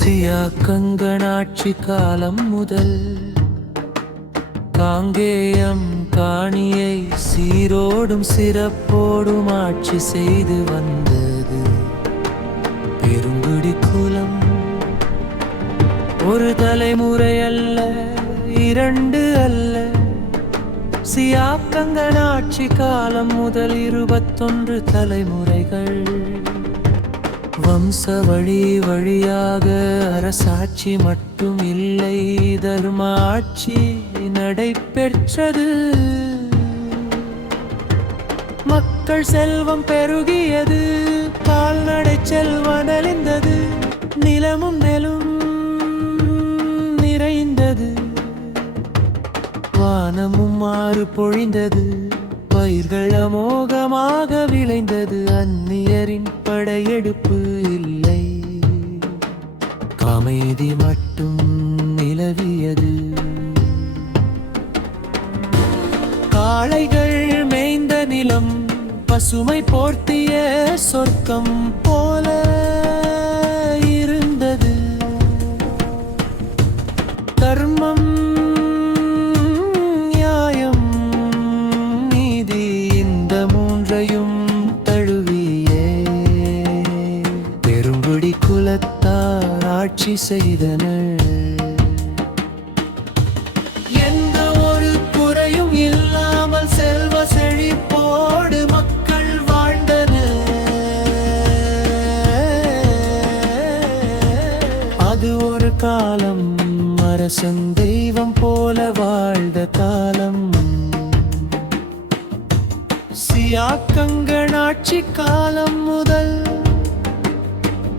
சியாக்கங்கனாட்சி காலம் முதல் காங்கேயம் காணியை சீரோடும் சிறப்போடும் ஆட்சி செய்து வந்தது பெருங்குடி குலம். ஒரு தலைமுறை அல்ல, இரண்டு அல்ல, சியாக்கங்கனாட்சி காலம் முதல் 21 தலைமுறைகள். வம்ச வழி வழியாக அரசாட்சி மட்டும் இல்லை, தர்ம ஆட்சி நடைபெற்றது. மக்கள் செல்வம் பெருகியது, கால்நடை செல்வம் நலிந்தது, நிலமும் நெலும் நிறைந்தது, வானமும் மாறு பொழிந்தது, பயிர்கள் அமோகமாக விளைந்தது. அந்நியரின் படையெடுப்பு இல்லை, அமைதி மட்டும் நிலவியது. காளைகள் மேய்ந்த நிலம் பசுமை போர்த்திய சொர்க்கம் போல இருந்தது. தர்மம், நியாயம், நீதி இந்த மூன்றையும் தழுவியே பெருங்குடி குலத்தார் ஆட்சி செய்தனர். எந்த ஒரு குறையும் இல்லாமல் செல்வ செழிப்போடு மக்கள் வாழ்ந்தனர். அது ஒரு காலம், அரசன் தெய்வம் போல வாழ்ந்த காலம். சியாக்கங்கனாட்சி காலம் முதல்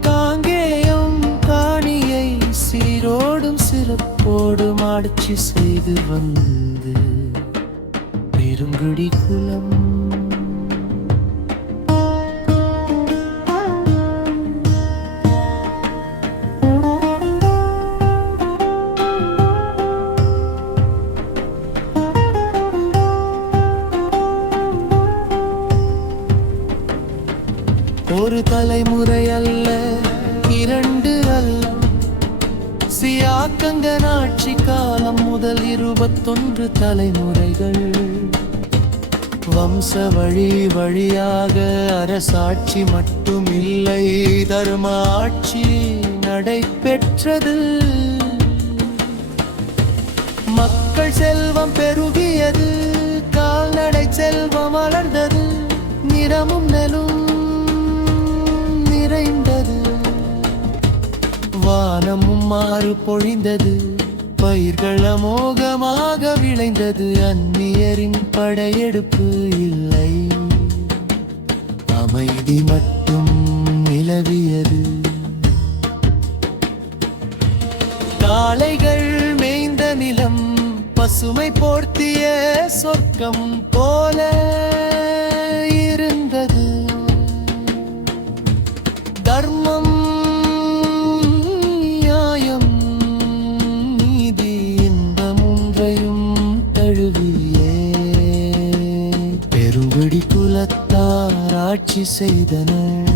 காங்கேயம் காணியை சீரோடும் சிறப்போடும் ஆட்சி செய்து வந்து பெருங்குடி குலம். ஒரு தலைமுறை அல்ல, இரண்டு அல்ல, சியாக்கங்கனாட்சி காலம் முதல் 21 தலைமுறைகள். வம்ச வழி வழியாக அரசாட்சி மட்டும் இல்லை, தர்ம ஆட்சி நடைபெற்றது. மக்கள் செல்வம் பெருகியது, கால்நடை செல்வம் வளர்ந்தது, நிறமும் நெலும் நிறைந்தது, வானமும் மாறு பொழிந்தது, பயிர்கள் அமோகமாக விளைந்தது. அந்நியரின் படையெடுப்பு இல்லை, அமைதி மட்டும் நிலவியது. காளைகள் மேய்ந்த நிலம் பசுமை போர்த்திய சொர்க்கம் போல இருந்தது. தர்மம், நியாயம், நீதி இந்த மூன்றையும் தழுவியே பெருங்குடி குலத்தார் ஆட்சி செய்தனர்.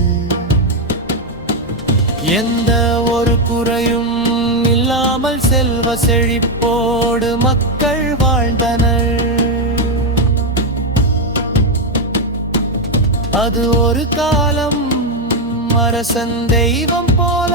எந்த ஒரு குறையும் இல்லாமல் செல்வ செழிப்போடு மக்கள் வாழ்ந்தனர். அது ஒரு காலம், அரசன் தெய்வம் போல